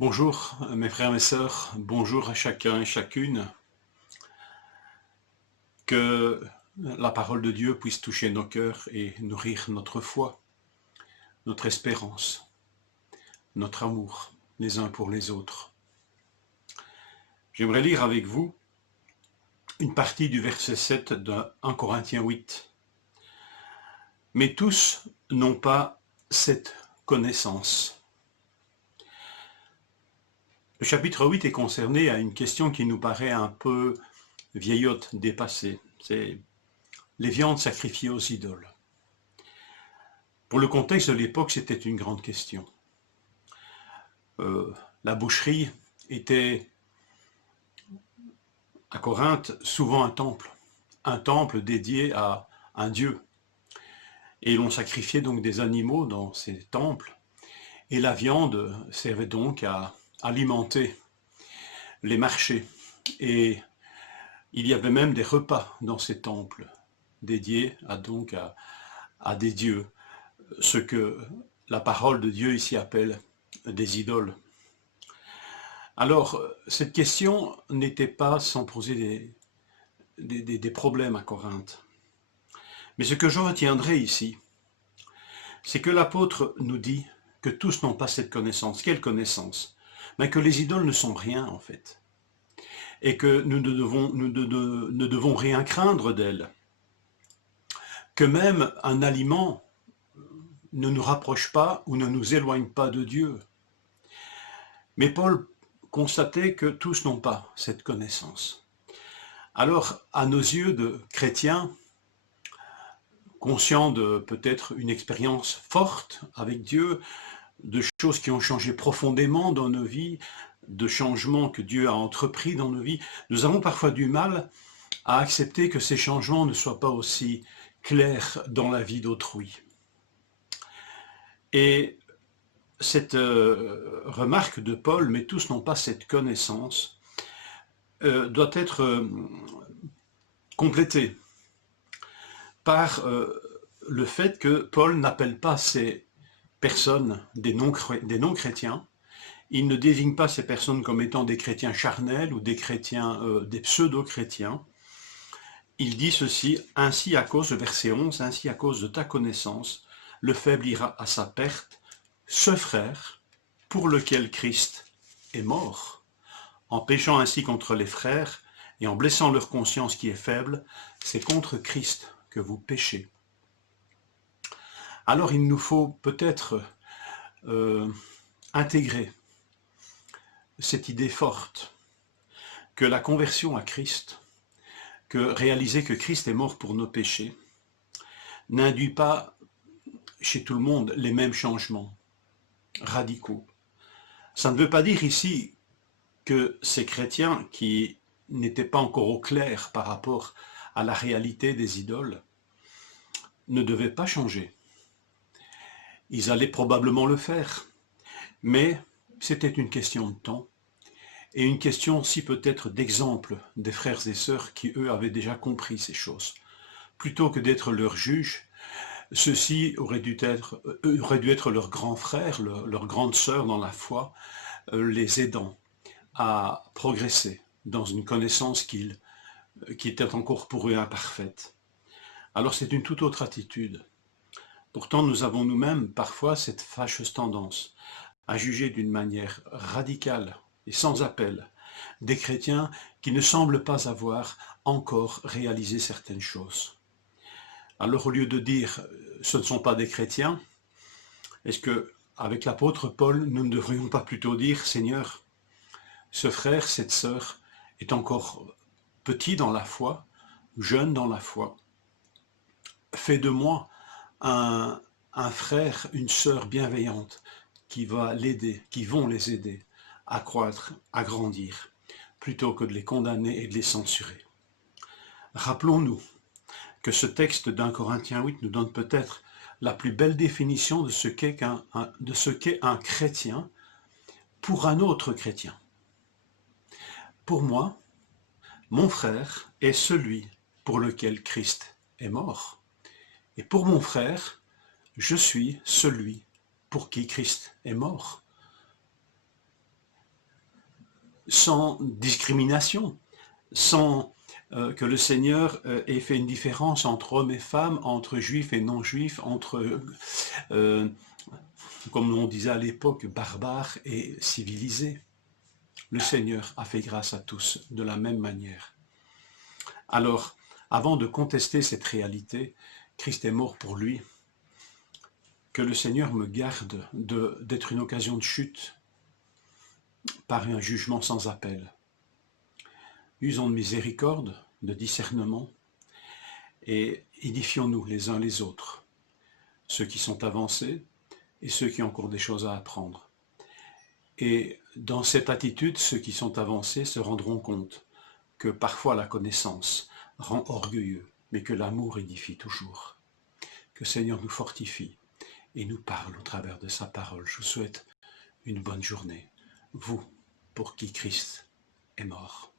Bonjour mes frères et mes sœurs, bonjour à chacun et chacune. Que la parole de Dieu puisse toucher nos cœurs et nourrir notre foi, notre espérance, notre amour les uns pour les autres. J'aimerais lire avec vous une partie du verset 7 de 1 Corinthiens 8. Mais tous n'ont pas cette connaissance. Le chapitre 8 est concerné à une question qui nous paraît un peu vieillotte, dépassée. C'est les viandes sacrifiées aux idoles. Pour le contexte de l'époque, c'était une grande question. La boucherie était, à Corinthe, souvent un temple dédié à un dieu. Et l'on sacrifiait donc des animaux dans ces temples, et la viande servait donc à alimenter les marchés. Et il y avait même des repas dans ces temples, dédiés à des dieux, ce que la parole de Dieu ici appelle des idoles. Alors, cette question n'était pas sans poser des problèmes à Corinthe. Mais ce que je retiendrai ici, c'est que l'apôtre nous dit que tous n'ont pas cette connaissance. Quelle connaissance? Mais que les idoles ne sont rien en fait. Et que nous ne devons rien craindre d'elles. Que même un aliment ne nous rapproche pas ou ne nous éloigne pas de Dieu. Mais Paul constatait que tous n'ont pas cette connaissance. Alors, à nos yeux de chrétiens, conscients de peut-être une expérience forte avec Dieu, de choses qui ont changé profondément dans nos vies, de changements que Dieu a entrepris dans nos vies, nous avons parfois du mal à accepter que ces changements ne soient pas aussi clairs dans la vie d'autrui. Et cette remarque de Paul, mais tous n'ont pas cette connaissance, doit être complétée par le fait que Paul n'appelle pas ces personnes des non-chrétiens. Il ne désigne pas ces personnes comme étant des chrétiens charnels ou des chrétiens, des pseudo-chrétiens. Il dit ceci: ainsi à cause, verset 11, ainsi à cause de ta connaissance, le faible ira à sa perte, ce frère pour lequel Christ est mort. En péchant ainsi contre les frères et en blessant leur conscience qui est faible, c'est contre Christ que vous péchez. Alors il nous faut peut-être intégrer cette idée forte que la conversion à Christ, que réaliser que Christ est mort pour nos péchés, n'induit pas chez tout le monde les mêmes changements radicaux. Ça ne veut pas dire ici que ces chrétiens qui n'étaient pas encore au clair par rapport à la réalité des idoles ne devaient pas changer. Ils allaient probablement le faire, mais c'était une question de temps et une question aussi peut-être d'exemple des frères et sœurs qui, eux, avaient déjà compris ces choses. Plutôt que d'être leurs juges, ceux-ci auraient dû être leurs grands frères, leurs grandes sœurs dans la foi, les aidant à progresser dans une connaissance qui était encore pour eux imparfaite. Alors c'est une toute autre attitude. Pourtant, nous avons nous-mêmes parfois cette fâcheuse tendance à juger d'une manière radicale et sans appel des chrétiens qui ne semblent pas avoir encore réalisé certaines choses. Alors au lieu de dire « ce ne sont pas des chrétiens », est-ce que, avec l'apôtre Paul, nous ne devrions pas plutôt dire « Seigneur, ce frère, cette sœur est encore petit dans la foi, jeune dans la foi, fais de moi un frère, une sœur bienveillante qui va l'aider, qui vont les aider à croître, à grandir, plutôt que de les condamner et de les censurer. » Rappelons-nous que ce texte d'1 Corinthiens 8 nous donne peut-être la plus belle définition de ce qu'est un chrétien pour un autre chrétien. Pour moi, mon frère est celui pour lequel Christ est mort. Et pour mon frère, je suis celui pour qui Christ est mort. sans discrimination, sans que le Seigneur ait fait une différence entre hommes et femmes, entre juifs et non-juifs, entre, comme on disait à l'époque, barbares et civilisés. Le Seigneur a fait grâce à tous de la même manière. Alors, avant de contester cette réalité, Christ est mort pour lui. Que le Seigneur me garde d'être une occasion de chute par un jugement sans appel. Usons de miséricorde, de discernement, et édifions-nous les uns les autres, ceux qui sont avancés et ceux qui ont encore des choses à apprendre. Et dans cette attitude, ceux qui sont avancés se rendront compte que parfois la connaissance rend orgueilleux, mais que l'amour édifie toujours. Que le Seigneur nous fortifie et nous parle au travers de sa parole. Je vous souhaite une bonne journée, vous, pour qui Christ est mort.